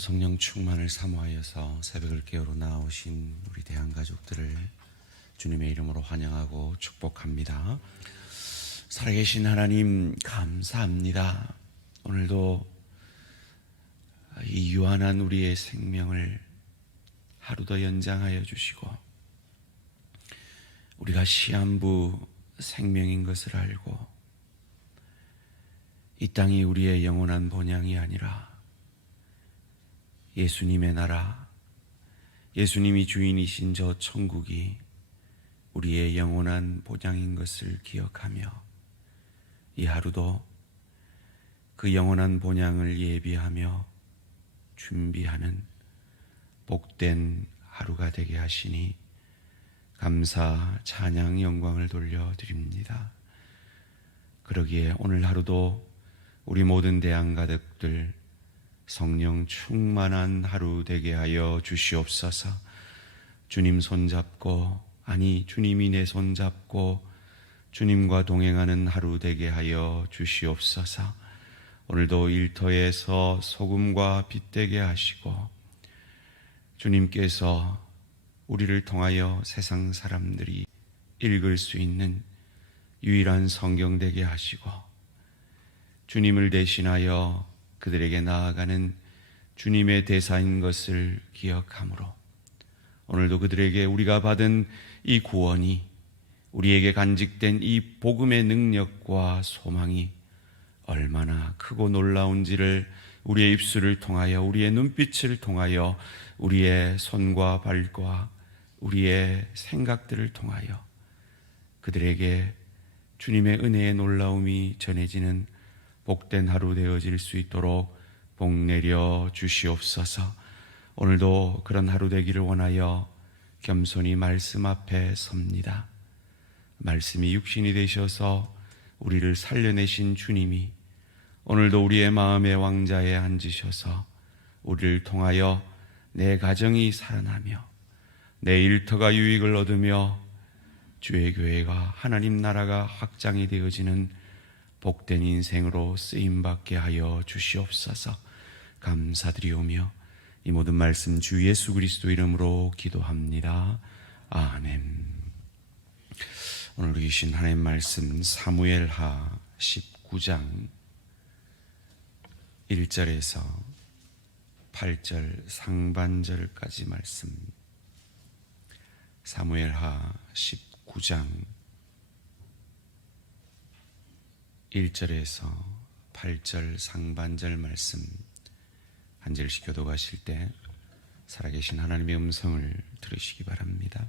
성령 충만을 사모하여서 새벽을 깨우러 나오신 우리 대한가족들을 주님의 이름으로 환영하고 축복합니다. 살아계신 하나님 감사합니다. 오늘도 이 유한한 우리의 생명을 하루 더 연장하여 주시고 우리가 시한부 생명인 것을 알고 이 땅이 우리의 영원한 본향이 아니라 예수님의 나라, 예수님이 주인이신 저 천국이 우리의 영원한 본향인 것을 기억하며 이 하루도 그 영원한 본향을 예비하며 준비하는 복된 하루가 되게 하시니 감사, 찬양, 영광을 돌려드립니다. 그러기에 오늘 하루도 우리 모든 대한가족들 성령 충만한 하루 되게 하여 주시옵소서. 주님 손잡고, 아니 주님이 내 손잡고 주님과 동행하는 하루 되게 하여 주시옵소서. 오늘도 일터에서 소금과 빛 되게 하시고 주님께서 우리를 통하여 세상 사람들이 읽을 수 있는 유일한 성경 되게 하시고 주님을 대신하여 그들에게 나아가는 주님의 대사인 것을 기억하므로 오늘도 그들에게 우리가 받은 이 구원이, 우리에게 간직된 이 복음의 능력과 소망이 얼마나 크고 놀라운지를 우리의 입술을 통하여, 우리의 눈빛을 통하여, 우리의 손과 발과 우리의 생각들을 통하여 그들에게 주님의 은혜의 놀라움이 전해지는 복된 하루 되어질 수 있도록 복 내려 주시옵소서. 오늘도 그런 하루 되기를 원하여 겸손히 말씀 앞에 섭니다. 말씀이 육신이 되셔서 우리를 살려내신 주님이 오늘도 우리의 마음의 왕자에 앉으셔서 우리를 통하여 내 가정이 살아나며 내 일터가 유익을 얻으며 주의 교회가, 하나님 나라가 확장이 되어지는 복된 인생으로 쓰임받게 하여 주시옵소서. 감사드리오며 이 모든 말씀 주 예수 그리스도 이름으로 기도합니다. 아멘. 오늘 주신 하나님 말씀 사무엘하 19장 1절에서 8절 상반절까지 말씀. 사무엘하 19장 1절에서 8절 상반절 말씀 한 절씩 교독하실 때 살아계신 하나님의 음성을 들으시기 바랍니다.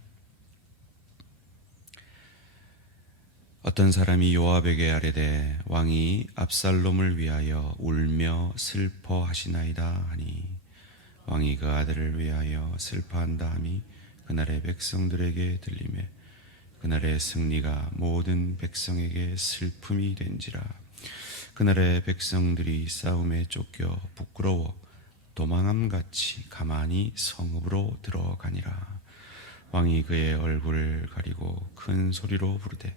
어떤 사람이 요압에게 아뢰되 왕이 압살롬을 위하여 울며 슬퍼하시나이다 하니 왕이 그 아들을 위하여 슬퍼한다 함이 그날의 백성들에게 들리매 그날의 승리가 모든 백성에게 슬픔이 된지라. 그날의 백성들이 싸움에 쫓겨 부끄러워 도망함같이 가만히 성읍으로 들어가니라. 왕이 그의 얼굴을 가리고 큰 소리로 부르되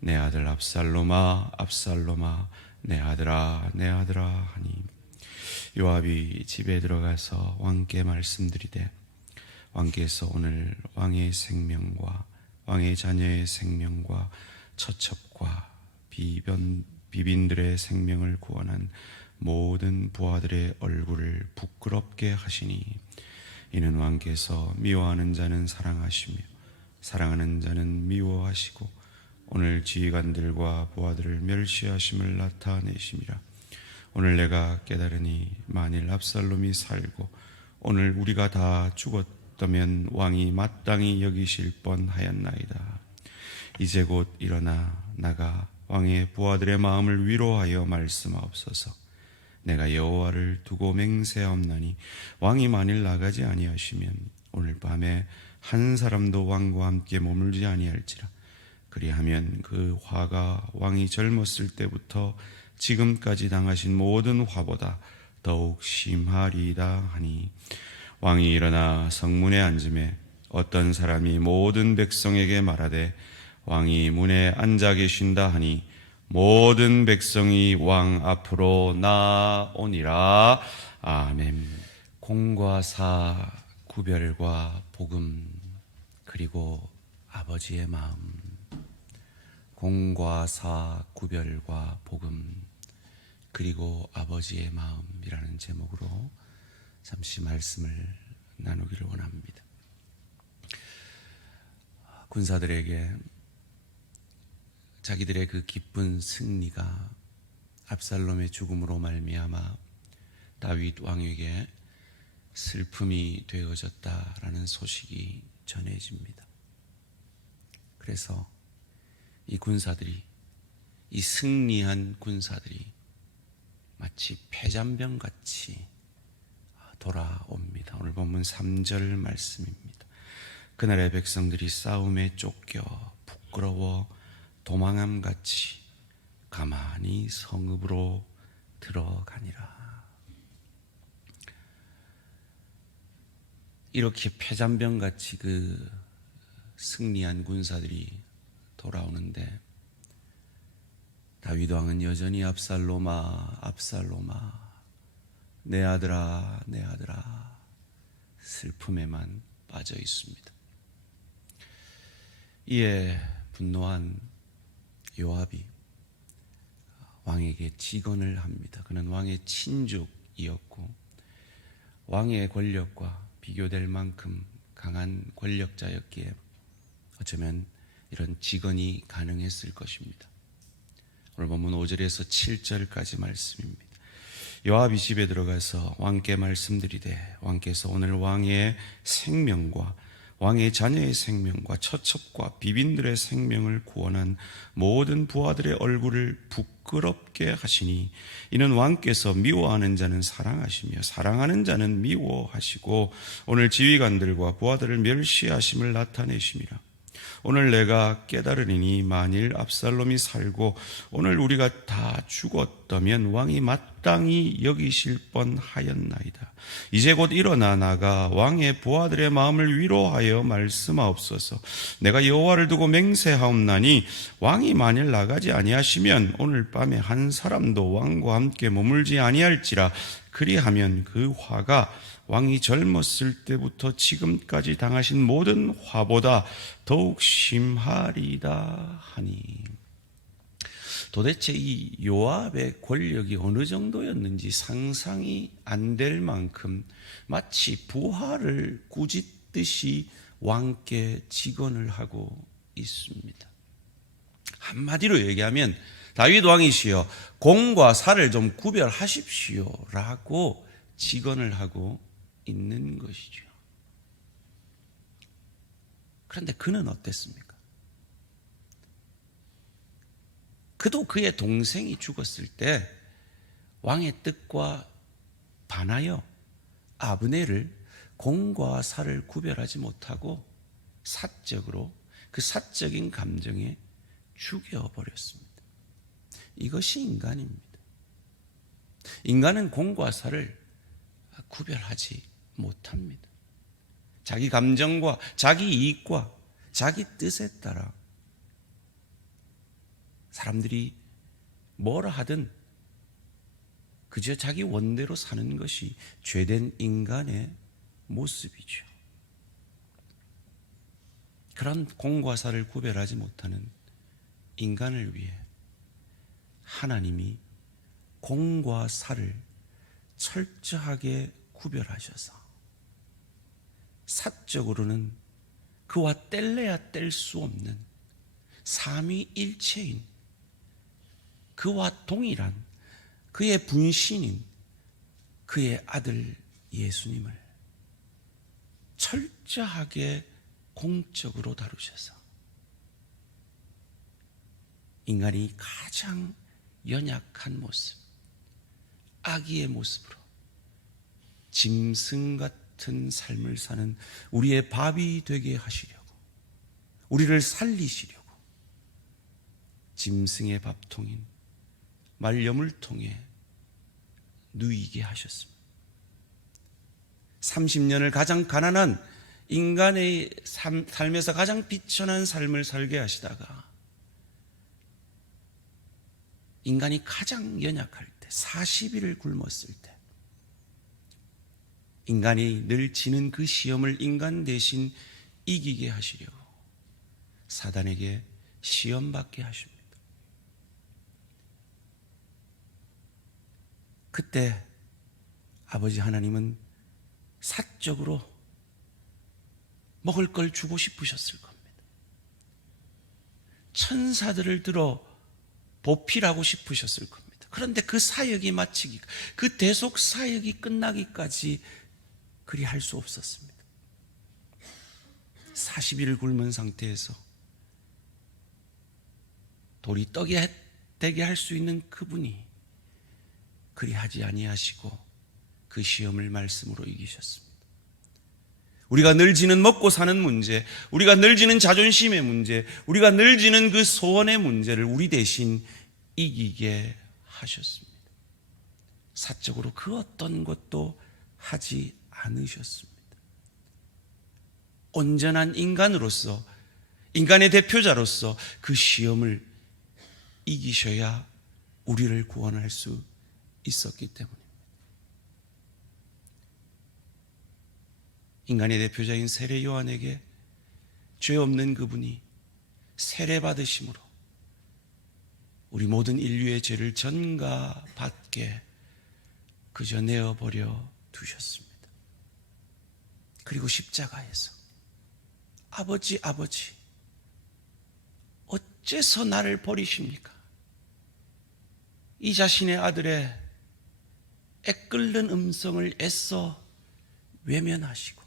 내 아들 압살롬아 압살롬아 내 아들아 내 아들아 하니 요압이 집에 들어가서 왕께 말씀드리되 왕께서 오늘 왕의 생명과 왕의 자녀의 생명과 처첩과 비빈들의 생명을 구원한 모든 부하들의 얼굴을 부끄럽게 하시니 이는 왕께서 미워하는 자는 사랑하시며 사랑하는 자는 미워하시고 오늘 지휘관들과 부하들을 멸시하심을 나타내심이라. 오늘 내가 깨달으니 만일 압살롬이 살고 오늘 우리가 다 죽었다면 왕이 마땅히 여기실 뻔하였나이다. 이제 곧 일어나 나가 왕의 부하들의 마음을 위로하여 말씀하옵소서. 내가 여호와를 두고 맹세하옵나니 왕이 만일 나가지 아니하시면 오늘 밤에 한 사람도 왕과 함께 머물지 아니할지라. 그리하면 그 화가 왕이 젊었을 때부터 지금까지 당하신 모든 화보다 더욱 심하리이다 하니 왕이 일어나 성문에 앉음에 어떤 사람이 모든 백성에게 말하되 왕이 문에 앉아 계신다 하니 모든 백성이 왕 앞으로 나오니라. 아멘. 공과 사 구별과 복음 그리고 아버지의 마음. 공과 사 구별과 복음 그리고 아버지의 마음이라는 제목으로 잠시 말씀을 나누기를 원합니다. 군사들에게 자기들의 그 기쁜 승리가 압살롬의 죽음으로 말미암아 다윗 왕에게 슬픔이 되어졌다라는 소식이 전해집니다. 그래서 이 군사들이, 이 승리한 군사들이 마치 패잔병같이 돌아옵니다. 오늘 본문 3절 말씀입니다. 그날의 백성들이 싸움에 쫓겨 부끄러워 도망함같이 가만히 성읍으로 들어가니라. 이렇게 패잔병같이 그 승리한 군사들이 돌아오는데 다윗 왕은 여전히 압살롬아 압살롬아 내 아들아 내 아들아 슬픔에만 빠져 있습니다. 이에 분노한 요압이 왕에게 직언을 합니다. 그는 왕의 친족이었고 왕의 권력과 비교될 만큼 강한 권력자였기에 어쩌면 이런 직언이 가능했을 것입니다. 오늘 본문 5절에서 7절까지 말씀입니다. 요압이 집에 들어가서 왕께 말씀드리되 왕께서 오늘 왕의 생명과 왕의 자녀의 생명과 처첩과 비빈들의 생명을 구원한 모든 부하들의 얼굴을 부끄럽게 하시니 이는 왕께서 미워하는 자는 사랑하시며 사랑하는 자는 미워하시고 오늘 지휘관들과 부하들을 멸시하심을 나타내심이라. 오늘 내가 깨달으리니 만일 압살롬이 살고 오늘 우리가 다 죽었다면 왕이 마땅히 여기실 뻔하였나이다. 이제 곧 일어나 나가 왕의 부하들의 마음을 위로하여 말씀하옵소서. 내가 여호와를 두고 맹세하옵나니 왕이 만일 나가지 아니하시면 오늘 밤에 한 사람도 왕과 함께 머물지 아니할지라. 그리하면 그 화가 왕이 젊었을 때부터 지금까지 당하신 모든 화보다 더욱 심하리다 하니. 도대체 이 요압의 권력이 어느 정도였는지 상상이 안 될 만큼 마치 부하를 꾸짖듯이 왕께 직언을 하고 있습니다. 한마디로 얘기하면 다윗 왕이시여 공과 사를 좀 구별하십시오라고 직언을 하고 있는 것이죠. 그런데 그는 어땠습니까? 그도 그의 동생이 죽었을 때 왕의 뜻과 반하여 아브넬을 공과 사를 구별하지 못하고 사적으로 그 사적인 감정에 죽여버렸습니다. 이것이 인간입니다. 인간은 공과 사를 구별하지 못합니다. 자기 감정과 자기 이익과 자기 뜻에 따라 사람들이 뭐라 하든 그저 자기 원대로 사는 것이 죄된 인간의 모습이죠. 그런 공과 사를 구별하지 못하는 인간을 위해 하나님이 공과 사를 철저하게 구별하셔서 사적으로는 그와 뗄래야 뗄 수 없는 삼위일체인 그와 동일한 그의 분신인 그의 아들 예수님을 철저하게 공적으로 다루셔서 인간이 가장 연약한 모습, 아기의 모습으로 짐승 같은 삶을 사는 우리의 밥이 되게 하시려고, 우리를 살리시려고 짐승의 밥통인 말염을 통해 누이게 하셨습니다. 30년을 가장 가난한 인간의 삶에서 가장 비천한 삶을 살게 하시다가 인간이 가장 연약할 때 40일을 굶었을 때 인간이 늘 지는 그 시험을 인간 대신 이기게 하시려고 사단에게 시험받게 하십니다. 그때 아버지 하나님은 사적으로 먹을 걸 주고 싶으셨을 겁니다. 천사들을 들어 보필하고 싶으셨을 겁니다. 그런데 그 사역이 마치기, 그 대속 사역이 끝나기까지 그리 할 수 없었습니다. 40일 굶은 상태에서 돌이 떡이 되게 할 수 있는 그분이 그리 하지 아니하시고 그 시험을 말씀으로 이기셨습니다. 우리가 늘 지는 먹고 사는 문제, 우리가 늘 지는 자존심의 문제, 우리가 늘 지는 그 소원의 문제를 우리 대신 이기게 하셨습니다. 사적으로 그 어떤 것도 하지 않으셨습니다. 온전한 인간으로서, 인간의 대표자로서 그 시험을 이기셔야 우리를 구원할 수 있었기 때문입니다. 인간의 대표자인 세례 요한에게 죄 없는 그분이 세례 받으심으로 우리 모든 인류의 죄를 전가받게 그저 내어버려 두셨습니다. 그리고 십자가에서 아버지, 어째서 나를 버리십니까? 이 자신의 아들의 애끓는 음성을 애써 외면하시고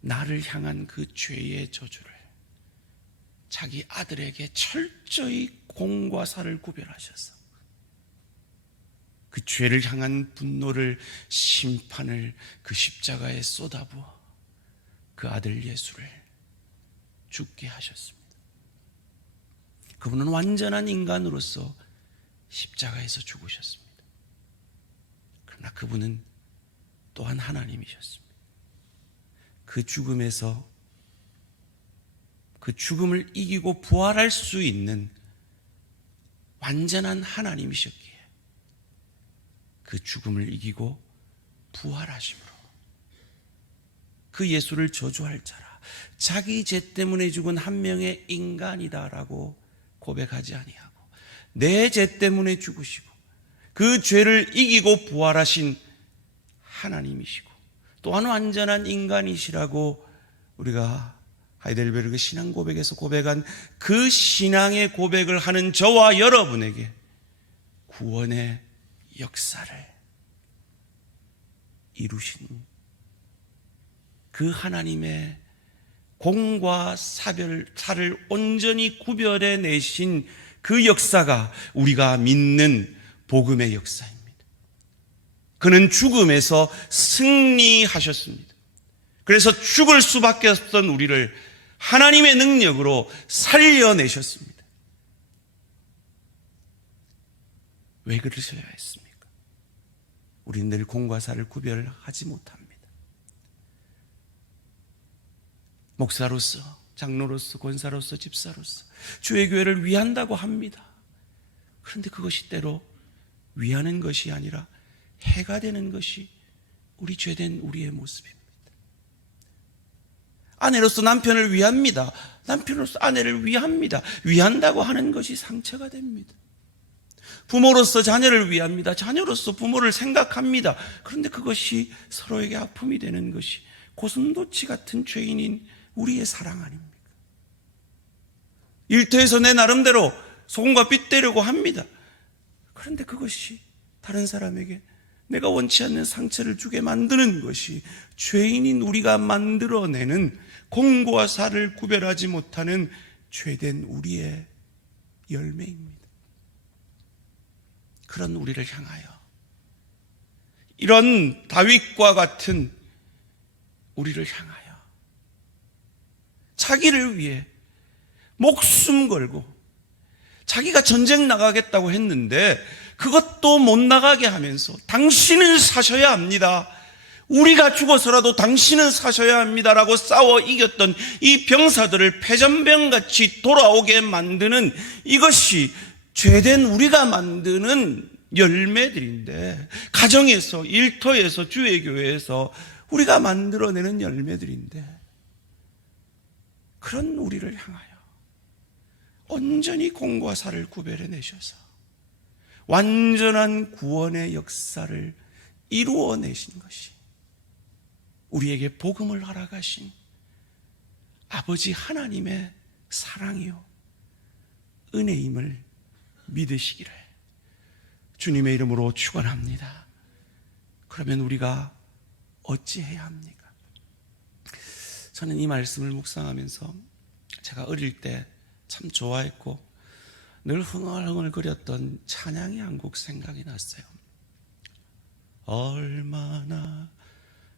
나를 향한 그 죄의 저주를 자기 아들에게 철저히 공과 사를 구별하셔서 그 죄를 향한 분노를, 심판을 그 십자가에 쏟아부어 그 아들 예수를 죽게 하셨습니다. 그분은 완전한 인간으로서 십자가에서 죽으셨습니다. 그러나 그분은 또한 하나님이셨습니다. 그 죽음에서 그 죽음을 이기고 부활할 수 있는 완전한 하나님이셨기에 그 죽음을 이기고 부활하심으로 그 예수를 저주할 자라, 자기 죄 때문에 죽은 한 명의 인간이다라고 고백하지 아니하고 내 죄 때문에 죽으시고 그 죄를 이기고 부활하신 하나님이시고 또한 완전한 인간이시라고 우리가 하이델베르그 신앙 고백에서 고백한 그 신앙의 고백을 하는 저와 여러분에게 구원의 역사를 이루신 그 하나님의 공과 사를 온전히 구별해 내신 그 역사가 우리가 믿는 복음의 역사입니다. 그는 죽음에서 승리하셨습니다. 그래서 죽을 수밖에 없던 우리를 하나님의 능력으로 살려내셨습니다. 왜 그러셔야 했습니까? 우리는 늘 공과 사를 구별하지 못합니다. 목사로서, 장로로서, 권사로서, 집사로서 주의 교회를 위한다고 합니다. 그런데 그것이 때로 위하는 것이 아니라 해가 되는 것이 우리 죄된 우리의 모습입니다. 아내로서 남편을 위합니다. 남편으로서 아내를 위합니다. 위한다고 하는 것이 상처가 됩니다. 부모로서 자녀를 위합니다. 자녀로서 부모를 생각합니다. 그런데 그것이 서로에게 아픔이 되는 것이 고슴도치 같은 죄인인 우리의 사랑 아닙니까? 일터에서 내 나름대로 소금과 빛 되려고 합니다. 그런데 그것이 다른 사람에게 내가 원치 않는 상처를 주게 만드는 것이 죄인인 우리가 만들어내는 공과 사를 구별하지 못하는 죄된 우리의 열매입니다. 그런 우리를 향하여 이런 다윗과 같은 우리를 향하여 자기를 위해 목숨 걸고 자기가 전쟁 나가겠다고 했는데 그것도 못 나가게 하면서 당신은 사셔야 합니다. 우리가 죽어서라도 당신은 사셔야 합니다라고 싸워 이겼던 이 병사들을 패전병같이 돌아오게 만드는 이것이 죄된 우리가 만드는 열매들인데, 가정에서, 일터에서, 주의교회에서 우리가 만들어내는 열매들인데, 그런 우리를 향하여 온전히 공과 사를 구별해내셔서 완전한 구원의 역사를 이루어내신 것이 우리에게 복음을 허락하신 아버지 하나님의 사랑이요 은혜임을 믿으시기를 주님의 이름으로 축원합니다. 그러면 우리가 어찌해야 합니까? 저는 이 말씀을 묵상하면서 제가 어릴 때 참 좋아했고 늘 흥얼흥얼거렸던 찬양의 한 곡 생각이 났어요. 얼마나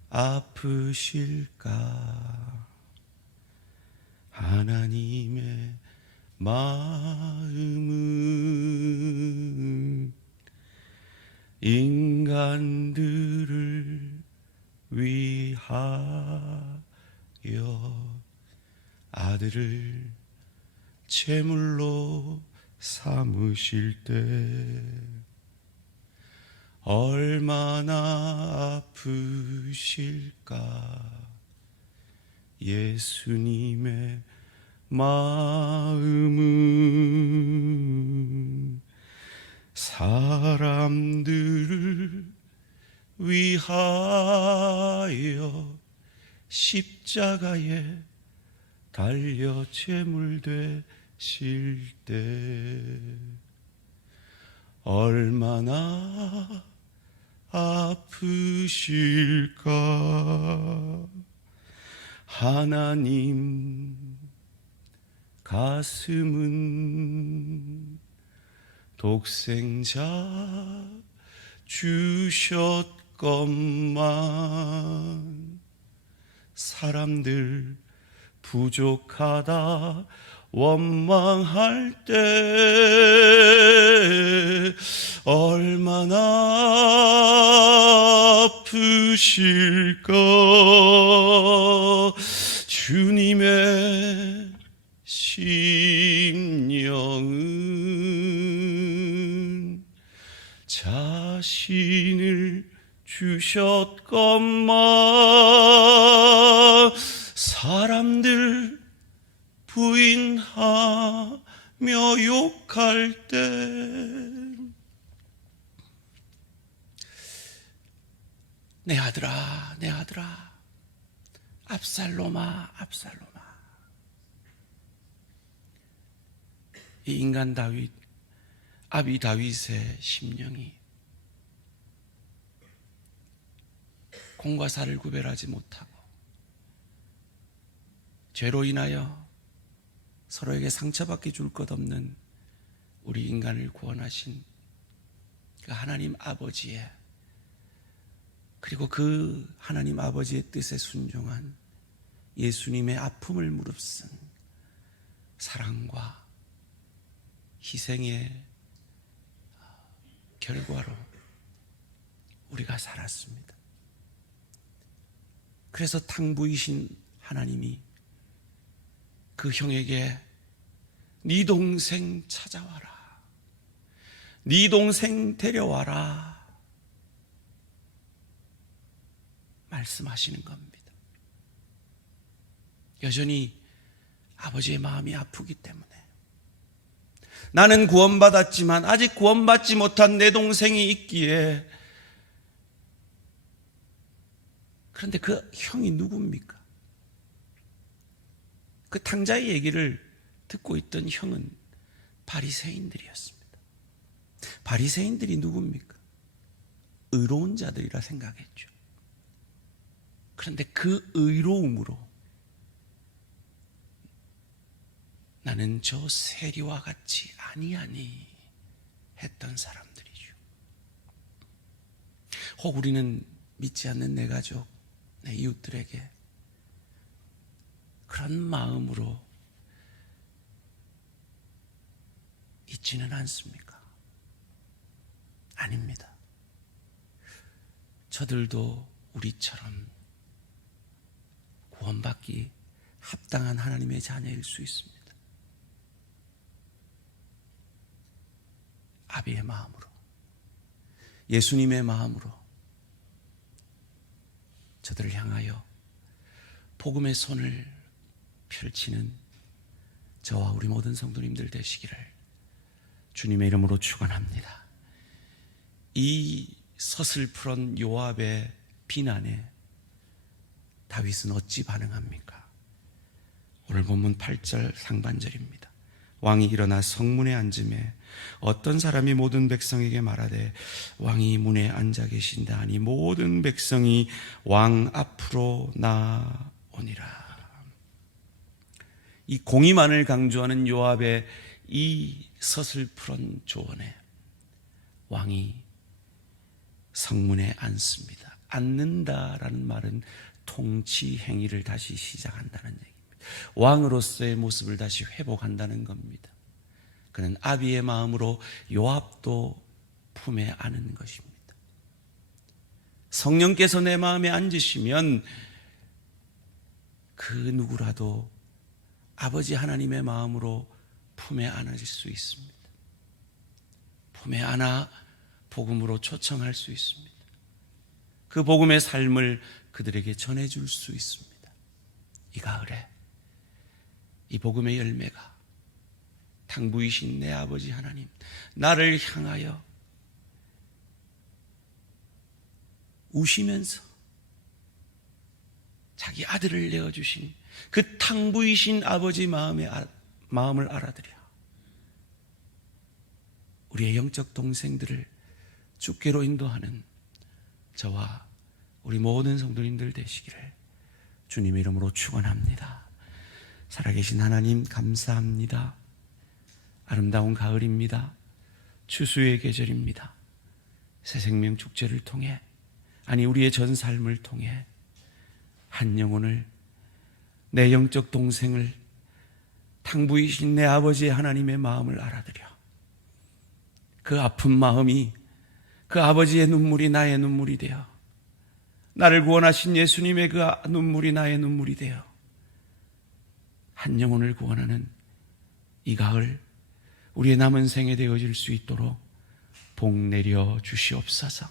아프실까 하나님의 마음은 인간들을 위하여 아들을 제물로 삼으실 때 얼마나 아프실까 예수님의 마음은 사람들을 위하여 십자가에 달려 제물 되실 때 얼마나 아프실까 하나님 가슴은 독생자 주셨건만 사람들 부족하다 원망할 때 얼마나 아프실까 주님의 심령은 자신을 주셨건만 사람들 부인하며 욕할 때 내 아들아 내 아들아 압살롬아 압살롬아 이 인간 다윗 아비 다윗의 심령이 공과 사를 구별하지 못하고 죄로 인하여 서로에게 상처받게 줄 것 없는 우리 인간을 구원하신 그 하나님 아버지의 그리고 그 하나님 아버지의 뜻에 순종한 예수님의 아픔을 무릅쓴 사랑과 희생의 결과로 우리가 살았습니다. 그래서 탕부이신 하나님이 그 형에게 네 동생 찾아와라 네 동생 데려와라 말씀하시는 겁니다. 여전히 아버지의 마음이 아프기 때문에 나는 구원받았지만 아직 구원받지 못한 내 동생이 있기에 그런데 그 형이 누굽니까? 그 탕자의 얘기를 듣고 있던 형은 바리새인들이었습니다. 바리새인들이 누굽니까? 의로운 자들이라 생각했죠. 그런데 그 의로움으로 나는 저 세리와 같이 아니하니 했던 사람들이죠. 혹 우리는 믿지 않는 내 가족, 내 이웃들에게 그런 마음으로 있지는 않습니까? 아닙니다. 저들도 우리처럼 구원받기 합당한 하나님의 자녀일 수 있습니다. 아비의 마음으로 예수님의 마음으로 저들을 향하여 복음의 손을 펼치는 저와 우리 모든 성도님들 되시기를 주님의 이름으로 축원합니다. 이 서슬프런 요압의 비난에 다윗은 어찌 반응합니까? 오늘 본문 8절 상반절입니다. 왕이 일어나 성문에 앉음에 어떤 사람이 모든 백성에게 말하되 왕이 문에 앉아 계신다 하니 모든 백성이 왕 앞으로 나오니라. 이 공의만을 강조하는 요압의 이 서슬프런 조언에 왕이 성문에 앉습니다. 앉는다라는 말은 통치 행위를 다시 시작한다는 얘기입니다. 왕으로서의 모습을 다시 회복한다는 겁니다. 그는 아비의 마음으로 요압도 품에 안은 것입니다. 성령께서 내 마음에 앉으시면 그 누구라도 아버지 하나님의 마음으로 품에 안아질 수 있습니다. 품에 안아 복음으로 초청할 수 있습니다. 그 복음의 삶을 그들에게 전해줄 수 있습니다. 이 가을에 이 복음의 열매가 당부이신 내 아버지 하나님, 나를 향하여 우시면서 자기 아들을 내어주신 그 탕부이신 아버지 마음을 알아들여 우리의 영적 동생들을 주께로 인도하는 저와 우리 모든 성도님들 되시기를 주님의 이름으로 축원합니다. 살아계신 하나님 감사합니다. 아름다운 가을입니다. 추수의 계절입니다. 새생명 축제를 통해, 아니 우리의 전 삶을 통해 한 영혼을, 내 영적 동생을, 탕부이신 내 아버지 하나님의 마음을 알아들여 그 아픈 마음이 그 아버지의 눈물이 나의 눈물이 되어, 나를 구원하신 예수님의 그 눈물이 나의 눈물이 되어 한 영혼을 구원하는 이 가을 우리의 남은 생에 되어질 수 있도록 복 내려 주시옵소서.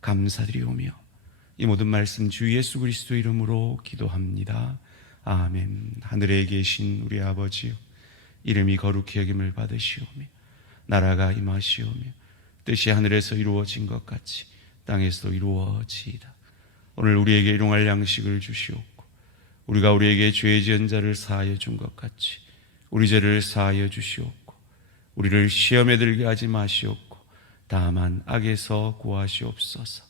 감사드리오며 이 모든 말씀 주 예수 그리스도 이름으로 기도합니다. 아멘. 하늘에 계신 우리 아버지요, 이름이 거룩히 여김을 받으시오며 나라가 임하시오며 뜻이 하늘에서 이루어진 것 같이 땅에서도 이루어지이다. 오늘 우리에게 일용할 양식을 주시옵고 우리가 우리에게 죄 지은 자를 사하여 준 것 같이 우리 죄를 사하여 주시옵고 우리를 시험에 들게 하지 마시옵고 다만 악에서 구하시옵소서.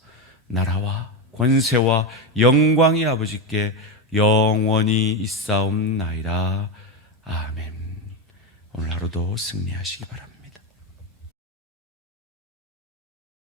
나라와 권세와 영광이 아버지께 영원히 있사옵나이다. 아멘. 오늘 하루도 승리하시기 바랍니다.